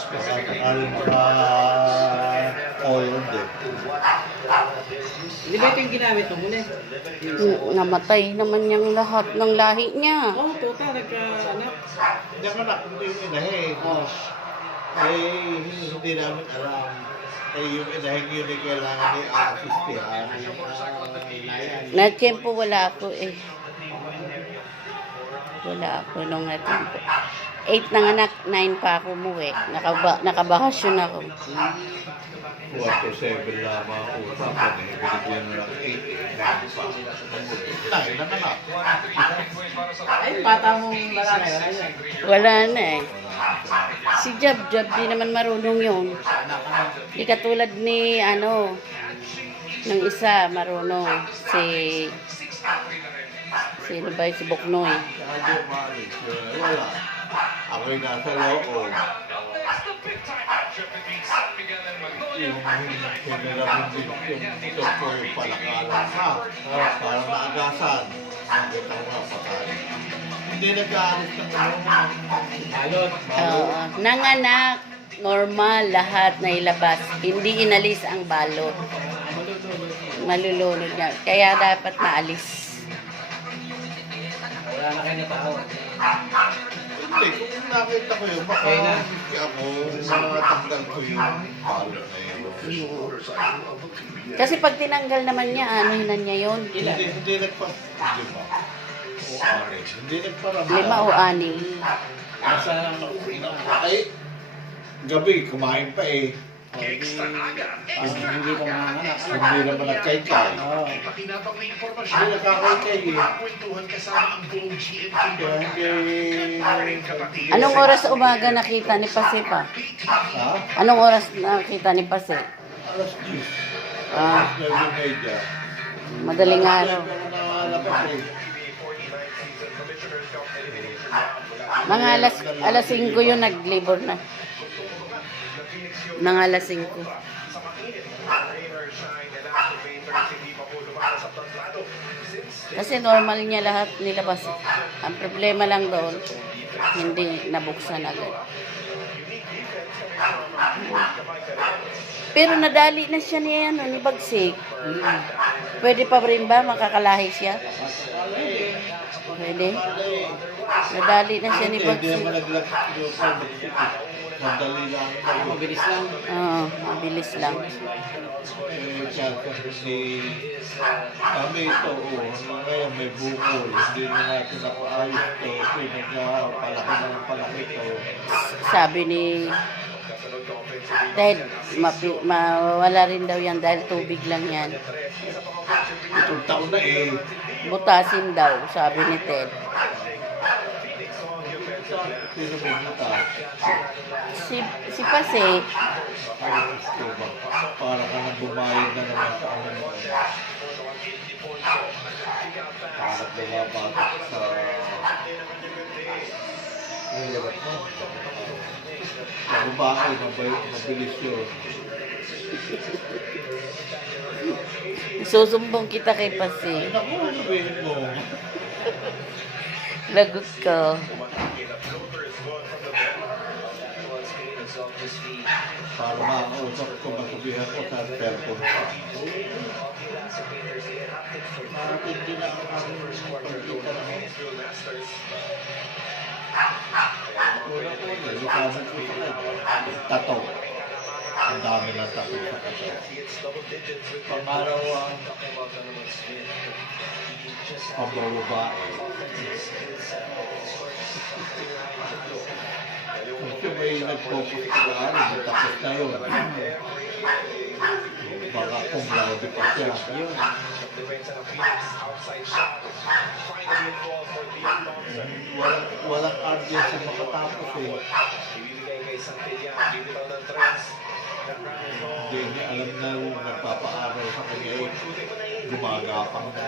Nakakaroon pa all din. Di ba ito yung ginamit mo muna? Namatay naman yung lahat ng lahi niya. Oo, total, nagka-anak. Hindi ako na, hindi yung inahin. Oo. Hindi namin alam. Yung inahin yun ay kailangan ni asistihan. Na-tiyempo wala ako eh. Wala ako nung na-tiyempo. 8 nang anak, 9 pa ako umuwi. Nakabahasyon ako. 1 to 7 lamang ang usapan eh. Binigyan mo lang 8 eh. 9 pa. Nine na anak. Ay, bata mong lalaki, wala yan. Wala na eh. Si Jab, di naman marunong yun. Di katulad ni, ng isa marunong. Sino ba yun? Si Boknoy. Kaya maalis. Wala. Ako'y nasa loob. Yung pinarapin din yung doktor yung palakalan ka. Parang naagasan. Nakita mo nga patay. Hindi nag-aalis ng Balot. Oo. Nanganak, normal, lahat na ilabas. Hindi inalis ang balot. Malulunod niya. Kaya dapat maalis. Wala na kayo na tao. Hindi, kung nakita ko yun, baka Okay na. hindi ako matanggal ko yung balot na yun. Kasi pag tinanggal naman niya, anuhin niya yun. Ilan? Hindi lima. O anim. Hindi nagparamdam. 5 o 6. Nasa... Ay, gabi, kumain pa eh. Hindi pa manganganak. Hindi naman nagkaykay. Oo. Hindi nagkakaykay eh. Kaya hindi... Anong oras sa umaga nakita ni Pase pa? Ha? Anong oras nakita ni Pase? Alas 10. Ah, Alas 9:30. madaling araw. Nalabas eh. Mga alas 5 yun nag-labor na. Mga alas 5. Kasi normal niya lahat nilabas. Ang problema lang doon, hindi nabuksan agad. Pero nadali na siya ni Bagsik. Pwede pa rin ba makakalahi siya? Pwede. Nadali na siya ni Hindi Bagsik. naman naglag-lag. Madali lang. Mabilis lang. Oo, mabilis lang. Kami ito, ngayon may bukol. Hindi na natin napaayos ito. Pinagpalaki na ng palaki ito. Sabi ni Ted, mawala rin daw yan dahil tubig lang yan. Itong taon na eh. Butasin daw, sabi ni Ted. Sino may butas? Si Pase, Ay, gusto ba? Para ka nang bumayad na naman sa ano mo. Para bumabatak sa... Ay, labat mo. Sa babae, mabilis yun. susumbong kita kay Pase. Ay, naku, sabihin mo. Lagot ko. Para makausap ko, masabihan ko sa cellphone pa. Nakatindi na ang aming pagkita na. Una-una, lukasan ko sa kanya. Tato. Ang dami ng tato sa kanya. Pangaraw ang pambababae. Kasi may nag-focus ko na tapos na yun. Baka kung laude pa siya. Yun. Walang audience yung makatapos eh. Hindi niya alam na yung nagpapaaral sa kanya eh. Gumagapang na.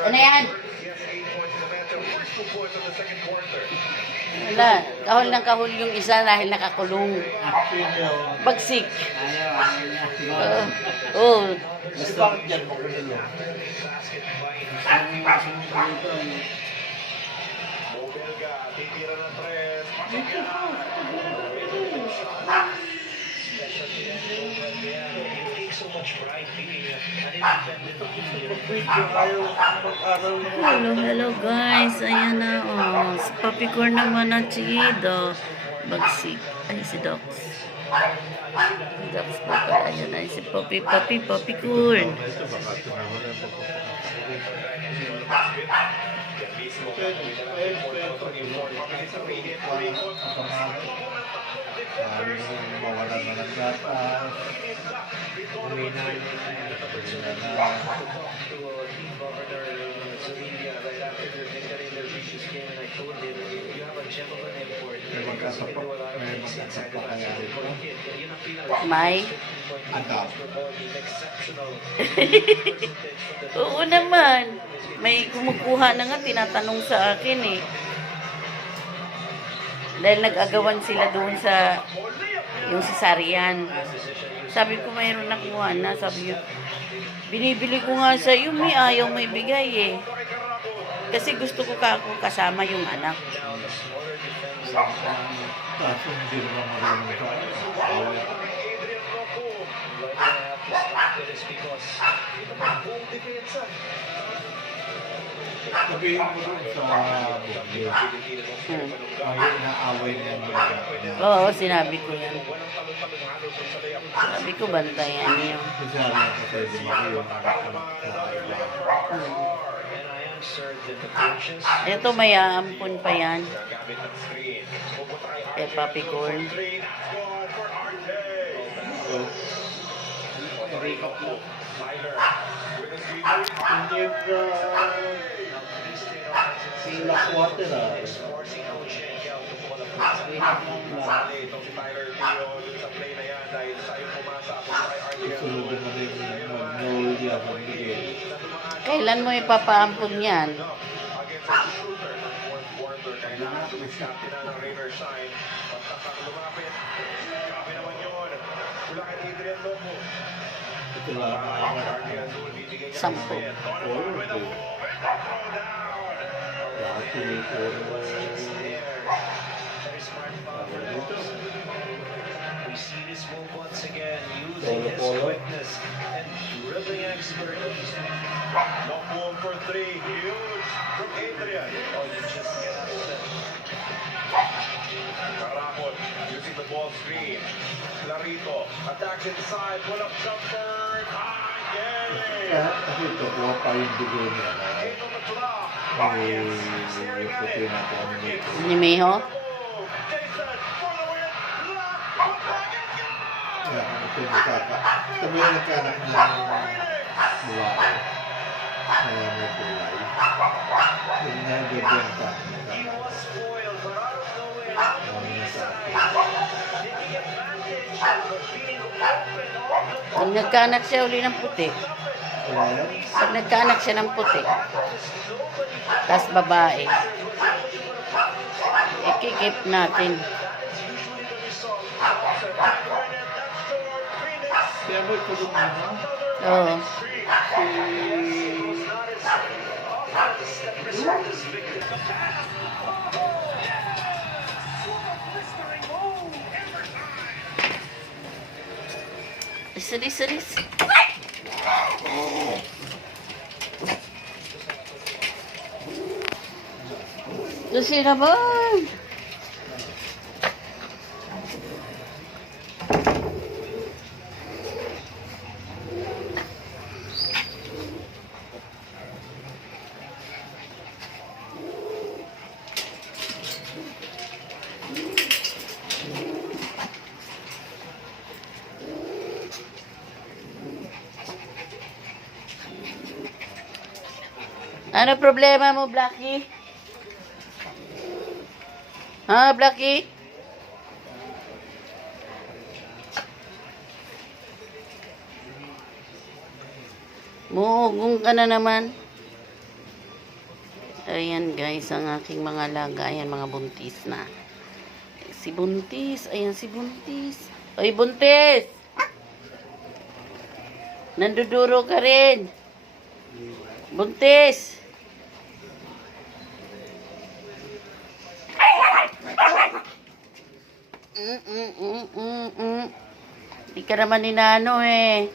Ano yan? Wala. kahol yung isa dahil nakakulong. Sino yun? Bagsik. Ayaw niya. Oh. Kasi bakit yan mo kanilo? Ang sumunod dito, Mag-video ayaw mag-aral ng Hello guys. Ayan na oh. Si Papi Corn naman na chido. Bagsik. Ay, si Dox. Si Dox po pala. Ayan na si Papi Corn. Ito baka tinaman ang mawala na ng gatas. Umina may magkasapak kaya ito. May? Adam. Oo naman. May kumukuha na nga, tinatanong sa akin eh. Dahil nag-agawan sila doon sa yung sasarian. Sabi ko mayroon nakuha na. Sabi ko, binibili ko nga sa iyo, may ayaw may bigay eh. Kasi gusto ko kasama yung anak. Kaso hindi naman marunong sa sabihin mo dun sa bukyo. Ang inaaway niya yung niya. Oo, sinabi ko yan. Sabi ko, bantayan niyo. Kasi sabi ko sa iyo, Ito, may aampon pa yan. Kay Papi Corn. recap mo. Hindi ka silak water Recap mo na. Isunod mo rin mag-nol yan ang bigay. Kailan mo ipapaampon yan? Ito lang ang Sampo. We see this move once again, using his quickness and dribbling expertise. Knock one for three, huge from Adrian. Oh, you just cannot set. Carapon using the ball screen. Clarito attacks inside, pull up jumper. Kasi ito, kuha pa yung dugo niya na yung puti na ito ang Ni Miho? ito may nagkanak niya ng buwae na may kulay. Yung nagabenta Pag nagkaanak siya uli ng puti. Pag nagkaanak siya ng puti. Tapos babae. Ikikip natin. Kaya mo ikulong mo? Oo. Saris. Kasi naman. Ano problema mo, Blackie? Ha, Blackie? Muugong ka na naman. Ayan guys, ang aking mga alaga. Ayan, mga buntis na. Si Buntis. Ayan si Buntis. Oy, Buntis! Nanduduro ka rin. Buntis! Hindi ka naman inano eh.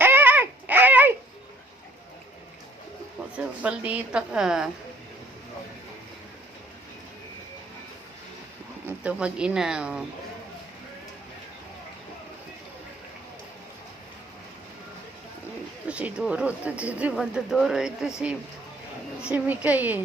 Ay! Kasi baldita ka. Ito mag-ina, oh. Ito si Doro. Ito si Mandadoro. Ito si Mikay, eh.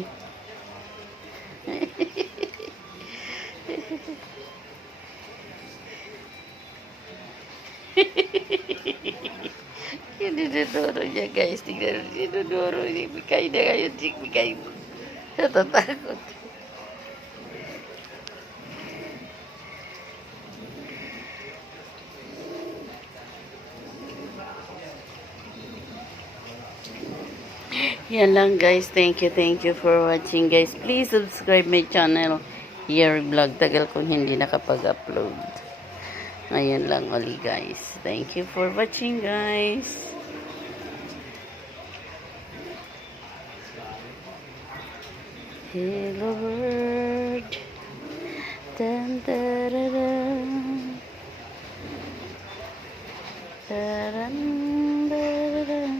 Yung dinuduro niya, guys. Tingnan mo, dinuduro. Mikay na ngayon. Si Mikay. Natatakot. Yan lang, guys. Thank you for watching, guys. Please subscribe my channel. Here vlog. Tagal kong hindi nakapag-upload. Ayan lang uli, guys. Thank you for watching, guys. Hello world. Dun, da-da-dun. Da-dun, da-da-dun.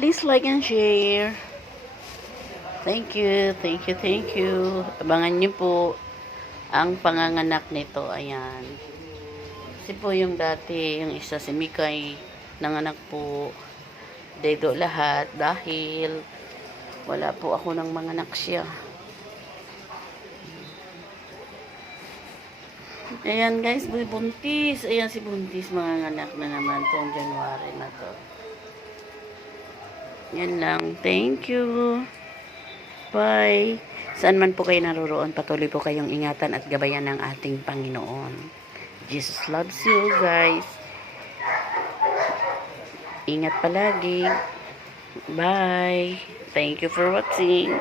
Please like and share. Thank you. Abangan niyo po ang panganganak nito. Ayan. Kasi po yung dati, yung isa si Mikay, nanganak po dedo lahat dahil wala po ako ng manganak siya. Ayan, guys, buntis. Ayan si Buntis, manganganak na naman tong January na to. Yan lang. Thank you. Bye. Saan man po kayo naroroon, patuloy po kayong ingatan at gabayan ng ating Panginoon. Jesus loves you, guys. Ingat palagi. Bye. Thank you for watching.